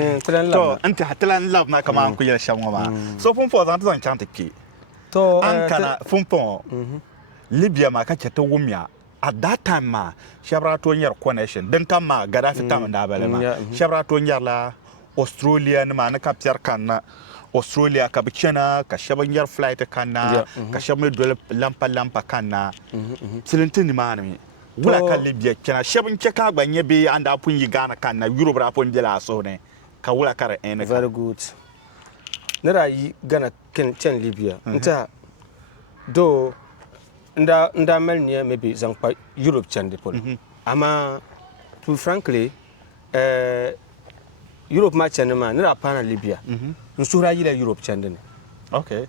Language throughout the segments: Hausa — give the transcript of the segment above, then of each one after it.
to anti hatalan love na kama ku yel shamwa ma so fun fo zan zan chante ki to an kana fun fo Libya ma ka chete wumya at that time ma shabra to nyar connection den tam ma Gaddafi tam da bale ma shabra to nyar la Australia ni ma na kaptiar kan Australia ka bikena ka shaban yar flight kana ka shaban dole lampa kana silintin ma ne wula kan Libya kana shaban ke ka gbanye be anda pun yi Ghana kana Europe ra pun bila so ne ka wula kare ene very good nara yi Ghana ken Libya nta do nda mel ne maybe zangpa Europe chande pol ama to frankly Europe ma chande ma nara pana Libya nsura yila Europe chande ne okay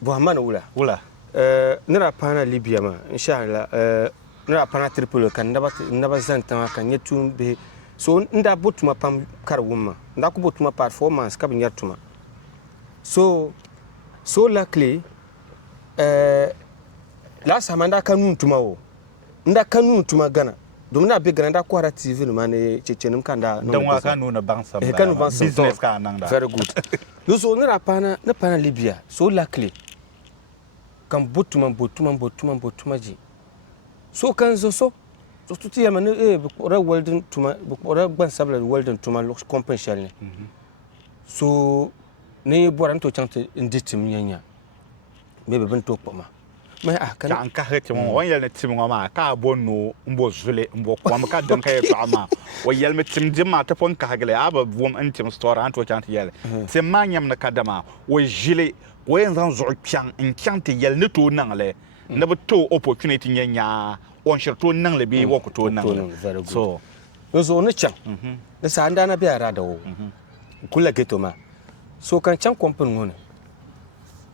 bo amana wula nara pana Libya ma inshallah nara pana Tripoli kan ndaba zanta kan yetum be so nda botuma pam karwuma nda ko botuma performance ka binyatuma so luckily la samanda kanun tuma wo nda kanun tuma Ghana domina be Ghana nda ko ara TV no mane chechenum kanda no dan wa kanu na bansam business ka nang da very good so nira pana Libya so luckily kan botuma ji so kan so tuti ya mane ora welding tuma ora ban sabla welding tuma lo compensation ne so ne boran to chante nditim nyanya mebe ben to poma mais kan an ka hete mo won yel ne tim ngoma ka bonu mbo zule mbo kwam ka don ka yeto ama wo yel me tim jima ta pon ka hagle aba wom antim store an to chante yel tim manyam na kadama wo jile wo en zan zo pian en chante yel ne to nangle na be to opportunity nyanya on shirto nangle bi wo ko to nangle so ne chan ne sa anda na bi ara da wo kula geto ma so kan chan kompon ngone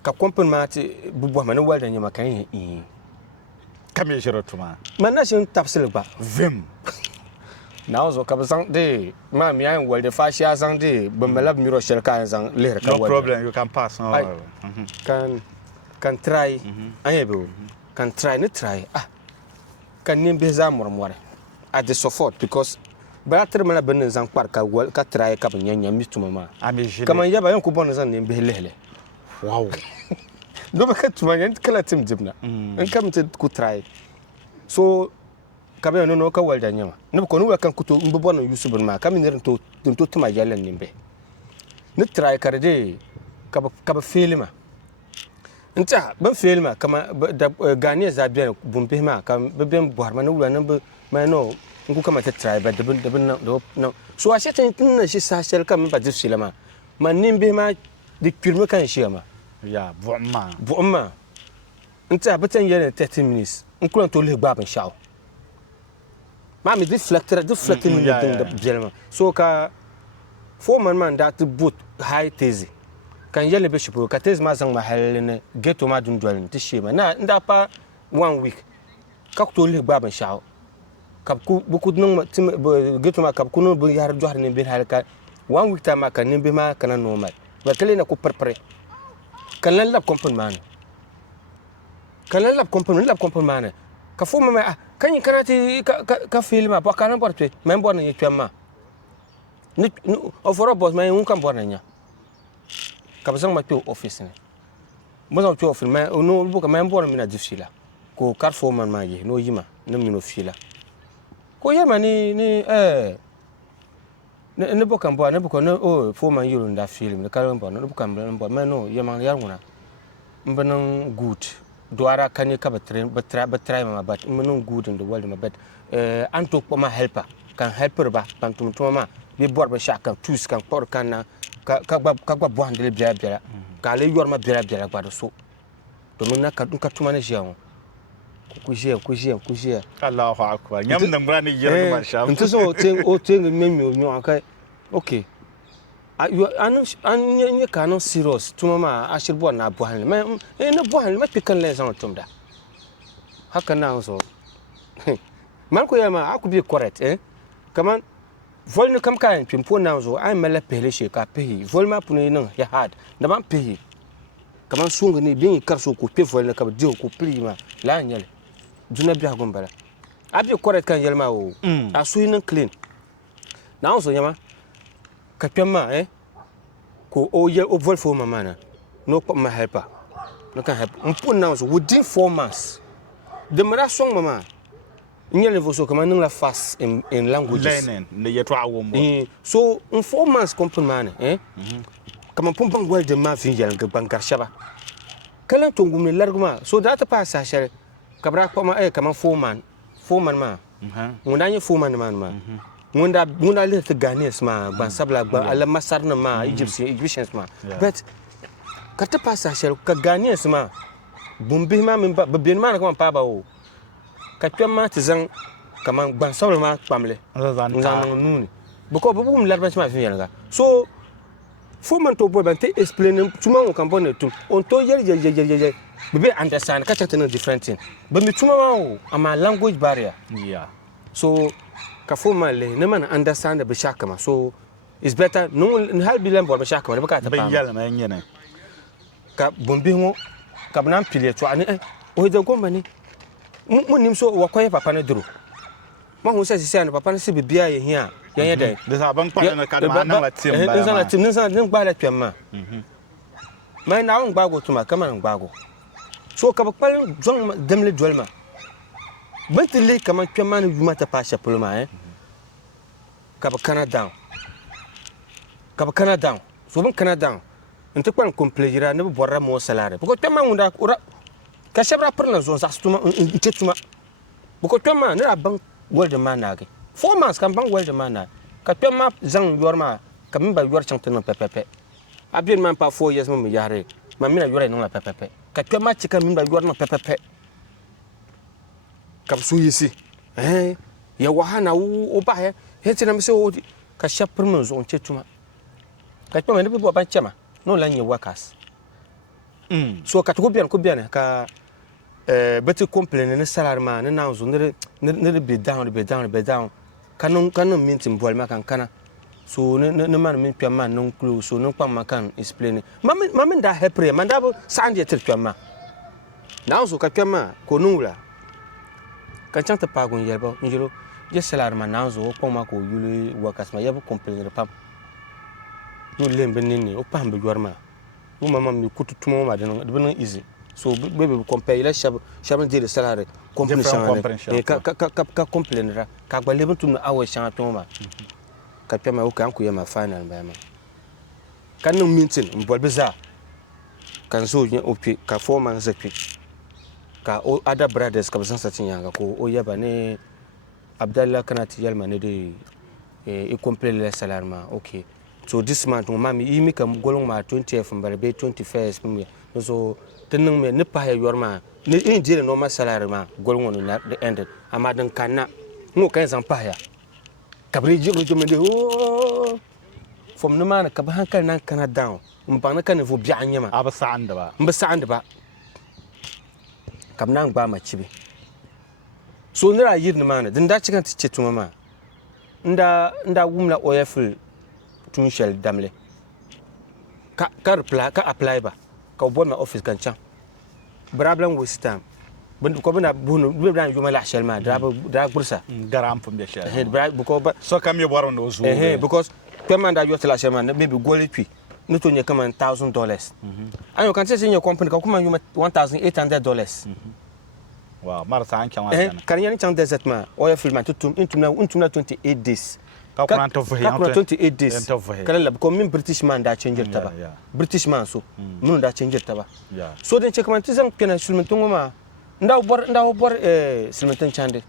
ka kompon ma ti bubu ma ne walda nyama kan yi kame shirotuma man shin tafsil ba vim na zo ka san de ma mi an walda fa shi san de ban malab miro shirka san leher ka walda no problem you can pass no kan try ayebe kan try ne try kan nim be za murmure at the support because ba ter mala ben zan kwar ka try ka nyanya mituma ma kama yaba yan ku bon zan nim be lele wow do ba ka tuma yan kala tim jibna en kam te ku try so ka be no ka walda nyama ne ko no kan kuto mbo bon yusuf ma kam ne to tuma yalan nimbe ne try karde ka ba filma nta ban filma kama da Ghanaian zabiyan bumbe ma kam beben buhar ma no wala nan ma no ngu kama ta try ba dabin no so a shetan tin na shi sashel kam ba difsila ma man nimbe ma de kirme kan shi ma ya bu'ma nta batan yana 30 minutes nkulan to le gba ban shaw ma mi deflector ni da bielma so ka foreman that boot high tezi kan yele be shipo ka tezi ma zang ma halene geto ma dun dolin tishima na nda pa 1 week ka to le gba ban shaw ka ku buku nun tim geto ma ka ku no bu yar johar ne bir halka 1 week ta ma kan nimbe ma kana normal ba kale na ku prepare kan lab company man kan lab company man ka fo ma kan kana ti ka filma ba kana porte même bon ni tuama ni oforo boss ma un kan bon nya ka bazang ma to office ne mo za to office ma no bu ka même bon mi na difila ko carfo man ma ye no yima no mi no fila ko yema ni ne bo kan bo ne bo ko no fo man yuro nda film ne ka bo no bo kan bo ma no yema yar nguna mbanan good doara kanye ka batray ma bat mbanan good in the world ma bat anto ko ma helper kan helper ba pantum to ma bi bor ba shaka tous kan por kan ka gba bo handle bia ka le yor ma bia gba so to mun na ka tuma ne jian ku je Allahu akbar nyam na mbrani yero ma sham nto so o ten me nyo aka okay you an kanon serious tuma ma ashir bo na bo hanle me na bo hanle me pikan le zan tumda haka na so man ko yama aku bi correct kaman vol ne kam kan pimpo na so ai mala pele she ka pehi vol ma puni nan ya hard da man pehi kaman sunga ni bin karso ko pe vol ne ka di ko prima la nyele duna bi agon bala abi correct kan yelma o asu nan clean na so yama ka kpema ko o vol for mama no put my helper no can help put now so within 4 months the mara song mama nyele voso kama nung la fast in languages learning ne yeto awomo so in 4 months comprendre man kama pumpang wel de ma fin yel ga bangar shaba kala to ngum ne larguma so that pa sa shere kabra kama kama 4 man ma ngunda nye 4 man ma ngunda le te Ghanaians ma ban sabla ba ala masar na ma Egyptians ma but kata pa sa shere ka Ghanaians ma bumbi ma min ba bien ma kama pa ba o ka twama te zang kama ban sabla ma pamle zan nuni because bubum larba ma fin yel ga so faut man to boy ban te explain tuma on kan bonne tout on to yer be understand ka chatting different thing but me tuma o ama language barrier so ka faut man le ne man understand the shakama so it's better no hal bilan bo shakama ba ka ta ba yalla ma nyene ka bombi ho ka ban pile to ani o de gomba ni mu nim so wa koye papa ne duro ma hu se se an papa ne se bibia ye hia yanya dai de sa ban pa na ka da na la tim ba na tim na ngba la twema mai na on gbago tuma kama ngbago so ka bakpal jong demle jolma bantile kama twema na yuma ta pasha pulma ka ba Canada so ban Canada inte kwan complejira ne borra mo salare ko twema ngunda ura ka shabra perna zon sa stuma tuma ko twema ne ban world man na ge 4 months kan bang wel de mana ka twema zang yorma ka min ba yor changten pepepe abien man pa 4 years mo yare ma mina yore no pepepe ka twema chika min ba yor no pepepe ka su yisi ya wahana o ba he tina mi se o ka shapur mun zo onche tuma ka twema ne bo ban chema no la nyi workers so ka to ko bian ka beti complain ne salary ma ne na zo ne be down kanon mintin bol ma kan kana so ne man min twama non klo so no pa ma kan explain mamin da hepre man da sand ye twama na zo ka twama ko nula kan chanta pa gon yerba njiro je salary ma na zo ko ma ko yulu workers ma yabo complain pam no lembe nini o pam be yorma o mama mi kutu tumo ma de no easy so baby compare la shab de salary complain ka complain ra ka gba leben tum awe chan toma ka pema o kan ku ya ma final ba ma kan no meeting mbol beza kan so o pi ka foreman zakpi ka o other brothers ka san satin yanga ko o yaba ne Abdallah kanati yalma ne de e complain la salary ma okay so this month mami imi kam golong ma 20th mbarbe 21st so tenung me ne pa ya yorma ne indire no ma salary ma golong no na the end ama dan kana ngo kan san pa ya kabri jigo to me de o from no man ka ba hankal nan kana down mbana kan vo bia anyama aba sa'anda ba mba sa'anda ba kam nan ba ma cibi so ne ra yir ne man din da cikan tice tuma ma nda wumla oyeful tun shell damle ka apply ba ka bo ma office kan chan problem waste time ben ko bana bunu be yuma la shell ma dra bursa garam fum be shell because so kam yo baro no zo because payment that you tell shell ma maybe gole twi no to nye kama $1,000 and you can say in your company ka kuma yuma $1,800 wow marsa an kan wa kan yani chan desert ma oil field ma tutum intumna 28 days ka kuna to for 28 days kala lab ko min British man da changer taba British man so mun da changer taba so den check man tizan kana sulmentun ma nda bor sulmentun chande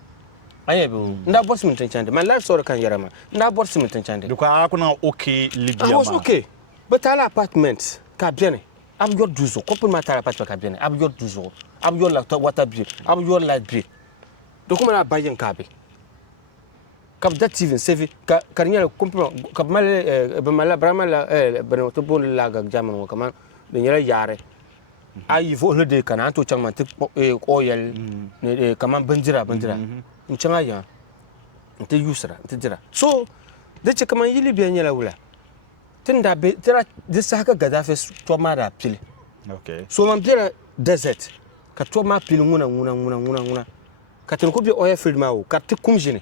ayebe nda bor sulmentun chande man life sort kan yarama nda bor sulmentun chande duka kuna okay Libya ma I was okay but ala apartment ka bien ab yor 12 ko pour matar apartment ka bien ab yor 12 ab yor la water bill ab yor light bill do kuma na bayen ka be kap that even save ka karnya compre kap mal be mala brama la ben to bon la ga jamano kaman de nyara yare ay fo le de kana to changman te oil ne kaman bandira in changa ya te yusra te dira so de che kaman yili be nyala wula tinda be tira de saka Gaddafi to ma da pile okay so man pile desert ka to ma pile nguna ka tin ko be oil field ma o ka te kumjine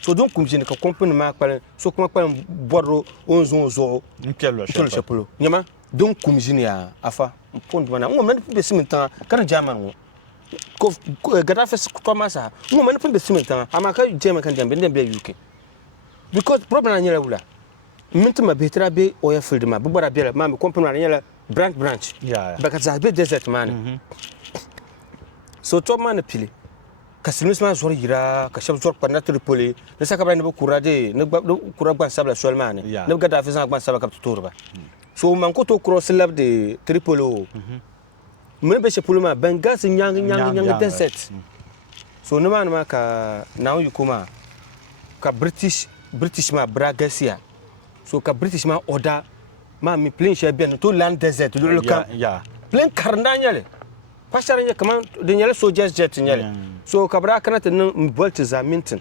so don kum jini ka company ma kpalen so kuma kpalen borro on zo mpelo chapolo nyama don kum jini ya afa pond mana ngom na be siminta kan jaman ngo ko Gaddafi ko masa ngom na be siminta ama ka jema kan jambe ndem be UK because problem na nyela wula minti ma betra be oya field ma bubara be ma me company na nyela branch baka za be desert man so to man pili kasimis ma zor yira ka shab zor parna Tripoli ne saka bra ne kura de ne kura ban sabla solman ne Gaddafi san ban sabla kap turba so man ko to cross lab de Tripoli me be shepulu ma Benghazi nyang desert so ne man ma ka now you kuma ka British ma Bragasia so ka British ma order ma mi plane she bien to land desert do ka plane karndanyale pasharanya kaman de nyale soldiers jet nyale so kabra kanata nan bolt zamintin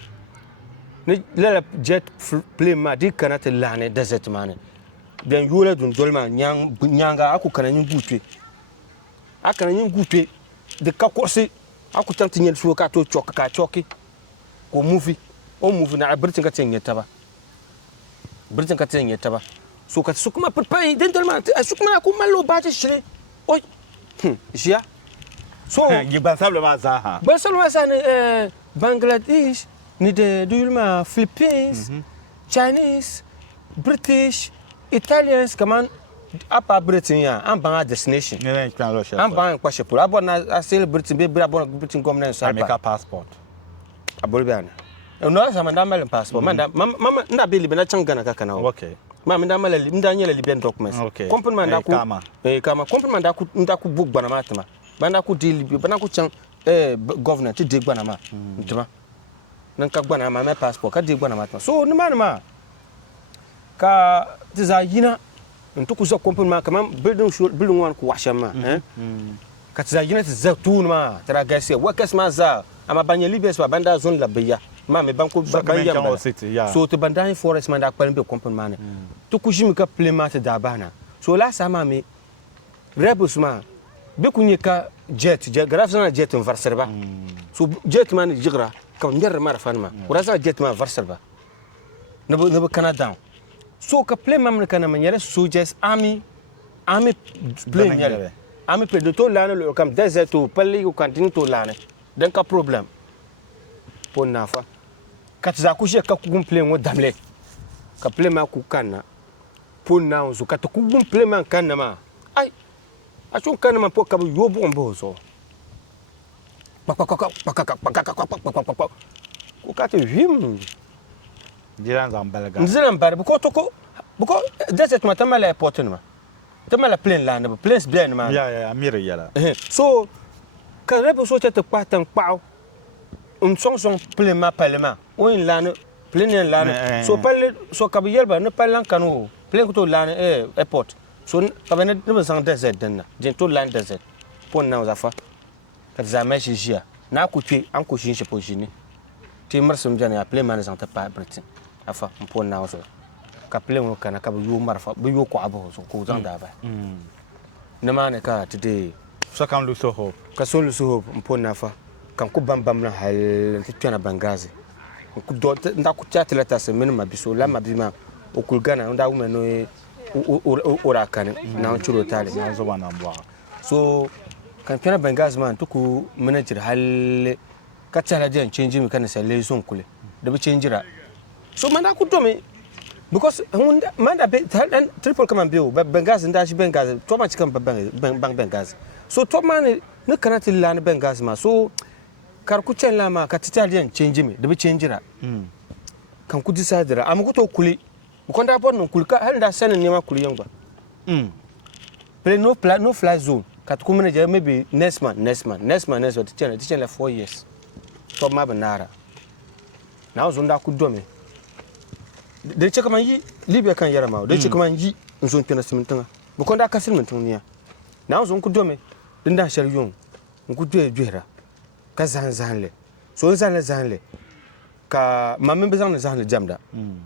ni la jet plane ma di kanata lane desert mane bien yula dun dolma nyanga aku kananyin gutwe akananyin gutwe de ka korsi aku tanti nyel so ka to choki ko movie na britain ka tengeta ba so ka sukuma pai den dolma sukuma ku malo ba ta shire oi jia so you ban sabla ma za ha ban sabla sa ni Bangladesh ni de dulma Philippines Chinese British Italians kaman apa Britain ya am ban destination ne plan lo am ban kwashe pura bona asel Britain be bra bona Britain government so America passport abol biana no sa manda mal passport manda mama nda be libena changana kaka na okay mama nda mal nda nyela Libyan documents company manda ku kama company manda ku nda ku book bana matama bana ku deal bana ku chang government ti dig bana ma ntuma nan ka gbana ma me passport ka dig bana matama so ni ma ka tizayina ntuku za company ma kama building one ku washama ka tizayina tizatun ma tara gasia workers ma za ama banya libes ba banda zone la beya ma me banko banya so to banda forest man da kwalin be company ma ne to ku jimi ka playmat da bana so la sama me rebus ma be kunye ka jet grafsana jet varserba so jet man jigra ka nyer ma rafan ma urasa jet ma varserba ne Canada so ka play mam kana manyere soldiers army play nyere army play de to lana lo kam desert to palli ko continue to lana dan ka problem pon nafa kat za ku je ka ku play wo damle ka play ma ku kana pon na zo ka to ku play man kana ma ai a chon kana ma po ka yo bo mbo zo ko ka te vim jiran zambalga nzilan bar buko desert ma tamala airport ma tamala plane land ba place bien ma amira yala so ka rebo so tete patan pao song plane ma parlement on land plane land so pale so ka yelba ne palan kanu plane ko to land airport so ka bene ne sang desert denna den to land desert pon na zafa ka zama shi jia na ku twe an ko shin shi po jini ti marsum jana ya plane ma ne sang ta pa britain afa pon na so ka plane kana ka bu marfa bu yo ko abo so ko zan da ba ne ma ne ka today so kan lu so hope ka so lu so hope pon na fa kan ku bambam na hal ti tuna Benghazi ku do nda ku chat leta se min ma biso la ma bi ma o kul gana nda wo no ora kan na churo tale na zo bana mbo so kan tuna Benghazi man to ku manager hal ka tala den change mi kan se le son kule da bi change ra so manda ku do me because manda be triple come and bill Benghazi nda shi Benghazi to ma cikan bang Benghazi so to man ne kana tilana Benghazi ma so kar ku chen la ma ka titalian change me da bi change ra kan ku decide ra am ku to kuli ko nda bon kuli ka hal da sanin ne ma kuli yangba play no fly zone ka ku manager maybe next man to chen la 4 years to ma banara na zo nda ku do me de che kaman yi Libya kan yara ma de che kaman yi nzo ntena simintan bu ko nda ka simintan niya na zo ku do me dinda shar yon ku do ejera ka zanle so zanle ka mamin be zanle jamda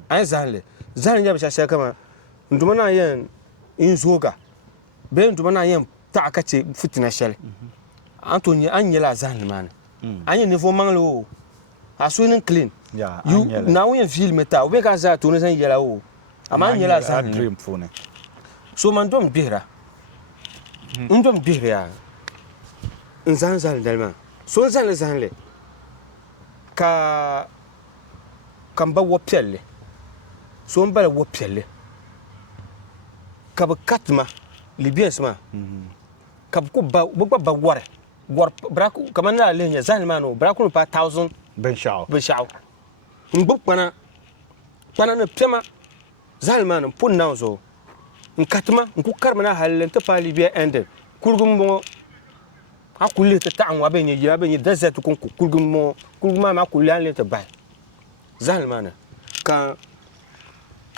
ai zanle ya sha kama nduma na yen inzoga be nduma na yen ta ka ce fitina shal antoni an yela zanle man anye ne fo manglo aso clean ya you now you feel meta we ka za to ne san yela o ama nyela za dream phone so man dom bihra ndom bihra nzanzal dalma so zanle ka kamba wo pelle so mbala wo pelle ka ba katma libiens ma ka ko ba war braku kamana lenya zanma no braku pa 1000 ben shao ngbu pana ne pema zalman pun nawzo nkatma nku karmana halen ta pali bi ende kulgum mo akulle ta ta'wa be ni ya be ni desert kun kulgum ma kulle an le ta bay zalman kan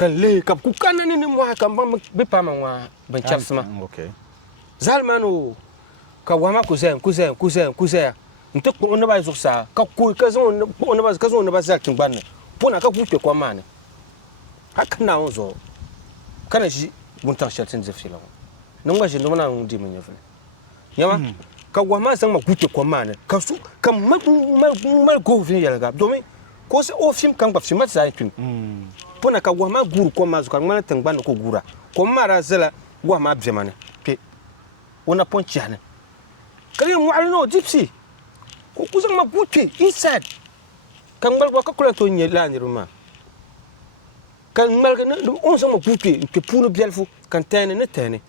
le kap ku kanani ni mo kan be pama wa ban chapsma okay zalman o ka wama kuzen nte ko on ba sa ka ko ka zo on ba sa tingban pona ka ku ke kwa mane haka na onzo kana shi guntan shatin zafila nan ga shi ndoma na ndi mun yafa yama ka wama san ma ku ke kwa mane ka su ka ma go fin yalga domin ko se o film kan ba film sa kin pona ka wama guru ko ma zu kan ma tingban ko gura ko mara zala wama bjemane pe ona ponchi hane kali mu alno gypsy kuzang mabuti inside kan malwa ka kula to nyela niruma kan malga on sama mabuti ke puno bielfu kan tane ne tane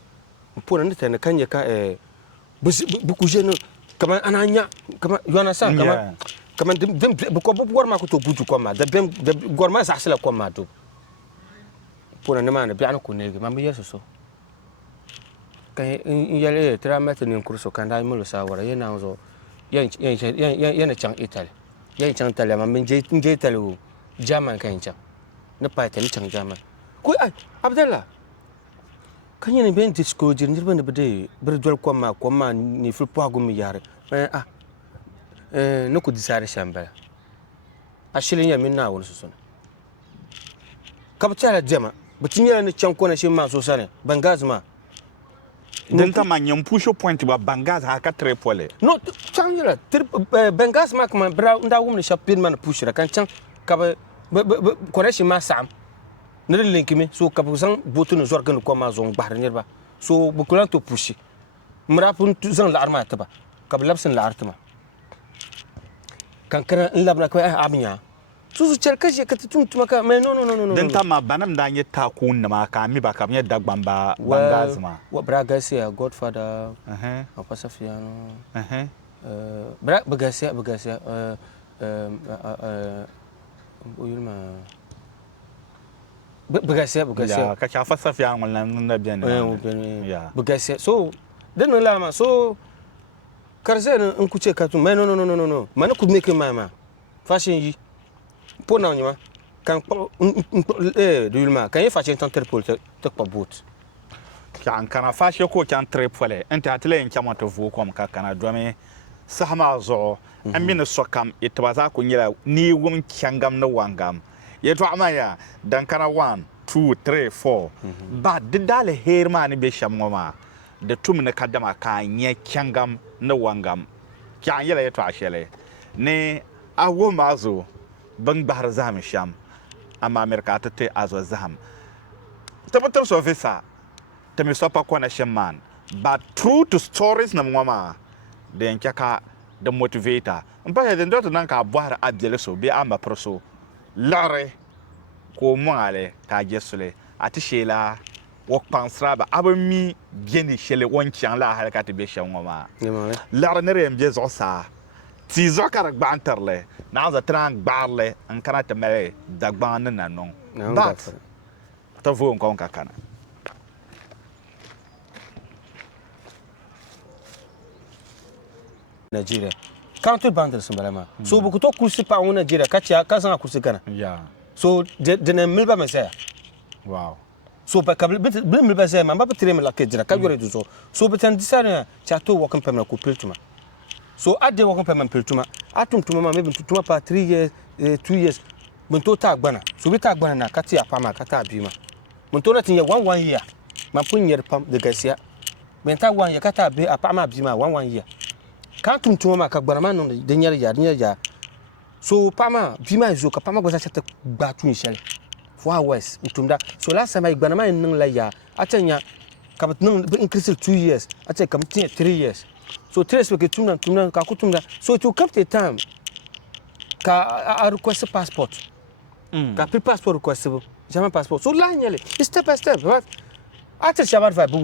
puna ne tane kan yaka bu kujeno kama ananya kama yona sa kama dem ko bu war ma ko to buju ko ma da bem gor ma sa sala ko ma do puna ne ma ne biana ko ne ma yeso so kan yele tra meta ne kurso kan dai mulo sa wara yana zo yana can Italy yana can Italy amma min je Italy German kan can na fata ni can German ko ai Abdallah kan yana ben disco jir nirban da bade berdol ko ma ni fil po agum yare no ku disare shambala ashilin ya min na won so sona kabtala jama butin yana ni can ko na shi ma so sane bangazma den ta manyam pusho point ba bangaz ha ka trepole no changela bangaz mak man bra nda wum ni chapin man pushira kan chang ka ba koreshi ma sam ne linki me so ka zan botu no zorgan ko ma zon bar ne ba so bu kulan to pushi mra pun zan la arma ta ba ka labsin la artma kan kana in labna ko abinya su cerka je ka tuma ka me no den ta ma banam da nye ta ku na ka mi ba ka me dagbamba bangazma wa braga sia godfather apa safiano bra bagasia uyulma bagasia ya ka cha fa safiano na bien ya bagasia so den la ma so karze en kuche ka tu me no man ku make ma fashion yi pona nyama kan dulma kan yi fashion tan terpol te pa boot kan kana fashion ko kan trepole enta atele en kama to vo kom ka kana dome sahama zo amina sokam itbaza ko nyira ni wum kyangam na wangam yeto amaya dan kana 1 2 3 4 ba didale herma ni be shamoma da tumna kadama ka nye kyangam na wangam kyan yela yeto ashele ne awo mazo bang bahar zaham sham amma amerika tate azo zaham tabatar so visa tami sopa kwana shaman but true to stories na mwama de nkaka the motivator mpa he ndo to nan ka bahar adele so bi amba proso lare ko mwale ka jesule ati shela wok pansraba abami geni shele wonkian la halakati be shamwa lare ne rembe zo sa ti zokar gbanterle na za tran gbarle an kana te mele dagban na non but ta vo ngon ka kana Nigeria counter banders mbalama so bu to kursi pa on Nigeria ka san kursi kana so de ne milba mesa wow so pa kabel milba mesa ma ba tirem la kejira ka jore du so betan disare cha to wokan pemna ko piltuma so ade wokan pemna piltuma atumtuma ma maybe tutuma pa 3 years 2 years mun to ta gbana so bi ta gbana na ka ti apama ka ta bima mun to na tin ye 1 year ma pun yer pam de gasia men ta 1 year ka ta bi apama bima 1 year ka tumtuma ma ka gbana ma no de nyar ya So pama bima zo ka pama goza chata gbatu inshel for hours utumda so last time I gbanama nin la ya atanya ka nin increase 2 years atanya kam 3 years so 3 years ke tumna ka kutumda so it will come to time ka a request passport ka pre passport request jamais passport so la nyele step by step right atanya shabar va bu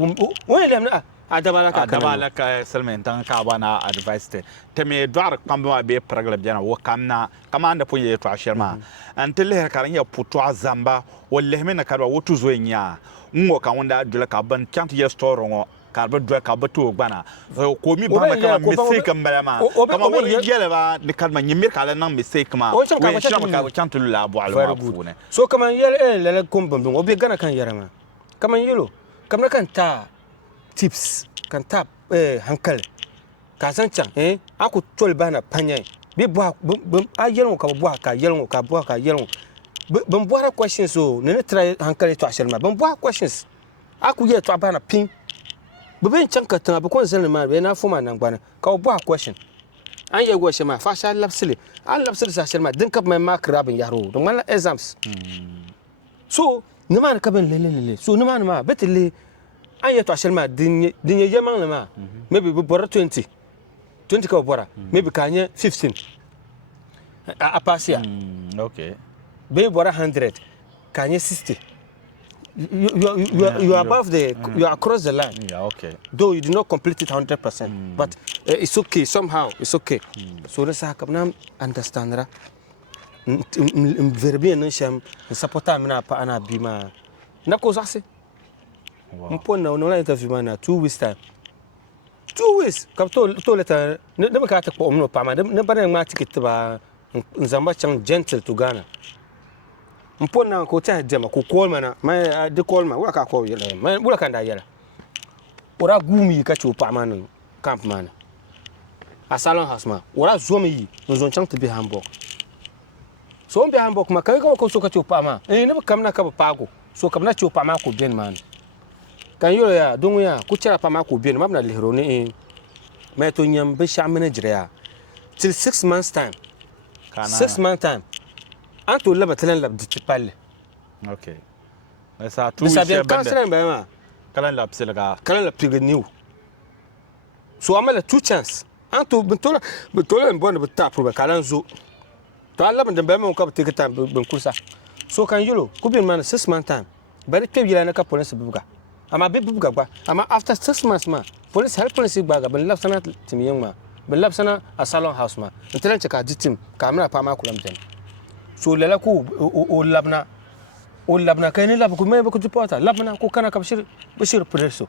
won le na adabala ka selmen tan ka bana advice te me dwar kamba be pragle biana wo kamna kamanda po ye to asherma antele ka ran ya puto azamba walle me na ka wo tuzo nya ngo ka wonda dula ka ban chant ye store ngo ka ba dwa ka ba to gbana ko mi ba ka mistake mbama kama wo yele ba de kalma nyimir ka nan mistake ma we shama ka chant la bo alwa fune so kama yele le kombam obi gana kan yarama kama yelo kama kan ta tips kan tap hankal ka san can aku tol bana panya bi bo a yelon ka bo ka yelon ka bo ka yelon ban bo questions so ne try hankal to ashelma ban bo questions aku ye to bana pin be ben can ka tan ba kon zan ma be na fuma nan gbana ka bo question an ye go shema fa sha lapsile an lapsile sa shelma din ka mai mark rabin yaro don man exams so ne man ka ben lele so ne man ma betele an to ashelma dinye yemang lema maybe bora 20 ka bora maybe kanye 15 a pasia okay be bora 100 kanye 60 you are above the you are across the line okay though you did not complete it 100% but it's okay somehow it's okay so let's have understand ra very bien nsham support amina pa ana bima na ko zase mpon na no interview mana 2 weeks time 2 weeks kam to leta ne ka ta ko omno pa ma ne ba na ma ticket ba nzamba chang gentle to Ghana mpon na ko ta jama ko call mana ma de call ma wa ka ko yele ma bula kan da yele ora gumi ka cho pa ma no camp mana a salon house ma ora zomi yi nzon chang to be Hamburg so on be Hamburg ma ka ko so ka cho pa ma ne ba kam na ka pa ko so kam na cho pa ma ko ben man kan yo ya dungu ya ku cira pa ma ko bien mabna lihro ni me to nyam be sha manager ya till 6 months time kana 6 months time anto laba telen lab ditipal okay sa tu se bande kala lab selga kala lab pig new so amala two chance anto bentola mbona beta pro kala nzo to laba ndembe mo ka tikita ben kursa so kan yolo ku bien man 6 months time bari te yila na ka police buga ama be buga gba ama after 6 months ma police help police gba ben lab sana timiyang ma ben lab sana a salon house ma intelen cheka ditim kamera pa ma kulam jen so lela ku o labna kayni lab ku me ko tipota labna ku kana ka bashir preso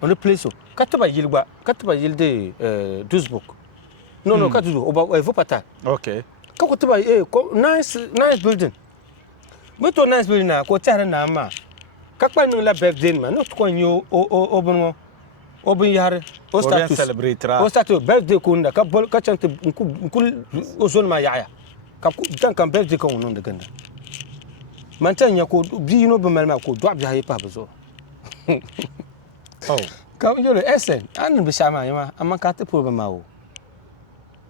on le pleso kataba yilde Duisburg no katudo oba evopata okay ka ko tiba nice building beto nice building na ko tare na ma ka pa no la birthday ma no ko nyo obin yare o status celebrate o status birthday ko nda ka chante ku o zone ma yaya ka dan kan birthday ko non de ganda man tan ya ko bi no be malma ko do abja pa bezo oh ka yo le esen an be sama yama amma ka te problem ma o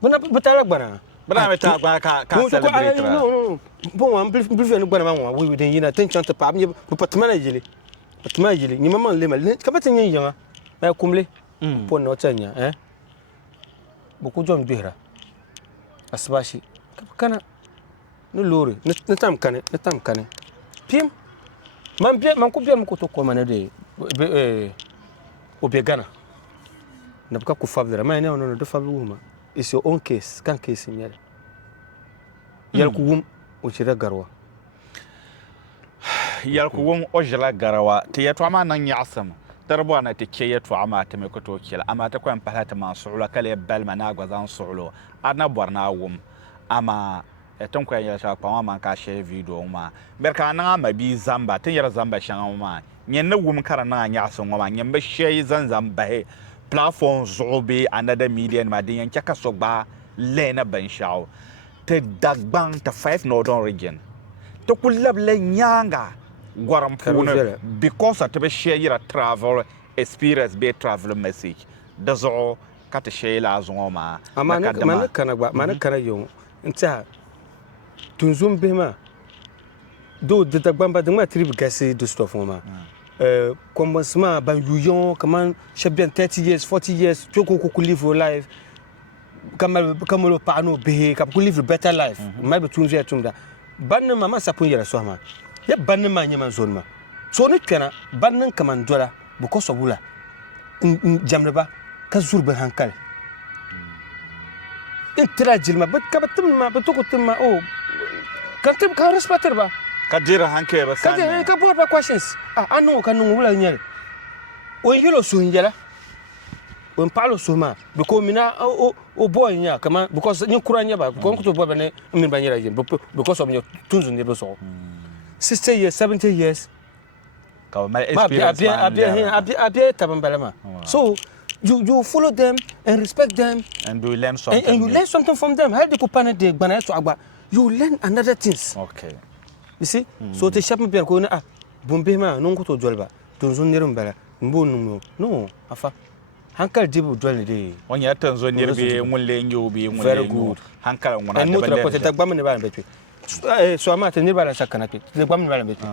bana betala gbana bana meta ka celebrate no bon am plus no gbana ma we den yina tan chante pa mi patma na yele ni mama le mal ka batin yin yama na kumle pon no tanya bu ku jom bihra asbashi kana no lori ne tam kane pim man ku biam ko to ko mana de Gana na baka ku fabdra ma ne no do fablu ma is your own case kan case nyere yal ku wum o chira garwa yal ku wum o jira garawa te yato ama nan yasam darbo na te ke yato ama te me ko to kila ama ta ko en palata ma suula kale bal mana gwazan suulo ana borna wum ama eton ko yel ta pa ma ka share video ma berka na ma bi zamba tin yar zamba shan ma nyen na wum kara na nya so ma nyen be share zanzam ba he platform zobe another media ma din yanka ka so ba le na ban shaw te dagban ta 5 northern region to kulab le nyanga gwaram puna because at be share your travel experience be travel message dazo ka ta share la zo ma ama na kana ba mana kana yo nta tunzum bema do de tagbamba de ma trip gasi do stuff ma commencement ban yuyon comment bien 30 years 40 years tu ko live your life comme le pano be ka ko live better life ma be tunzu ya tumda ban mama sapun yara so ma ya ban ma nyama zone ma so ni twena ban kaman dola bu ko sobula jamleba ka zurba hankal intira jilma but ka batum ma butukutum ma oh kan respecter ba ka jira hanke ba san ka board ba questions anu kan nu wala nyel on yelo so njela on palo so ma because mina o boy nya kama because ni kuranya ba ko ko boy ba ne min ba nyela jin because of your tunzu ne be so 60 years 70 years ka ma experience abia tabambalama so you follow them and respect them and you learn something and you learn something from them how they ko pana de gbana to agba you learn another things. Okay. You see? So te shap me bien ko na bombe ma non ko to jolba to zon nirum bala mbo no afa hankal dibu jol de on ya tan zon nirbe ngulle nyobi ngulle hankal ngona and mutra ko te dagbam ne bala betu so ma te nirba la sakana te dagbam ne bala betu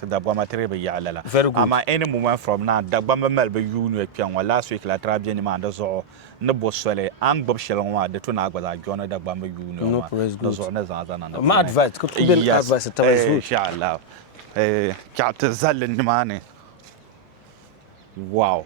te dagbam tere be ya lala very good ama any moment from now dagbam mel be yunu e pian wala so ikla tra bien ma da zo ne bosole an bob shelon wa de to na agbaza jona dagbam be yunu no praise good zo na za na ma advice ko to den advice ta was inshallah ka te zalin ni mane wow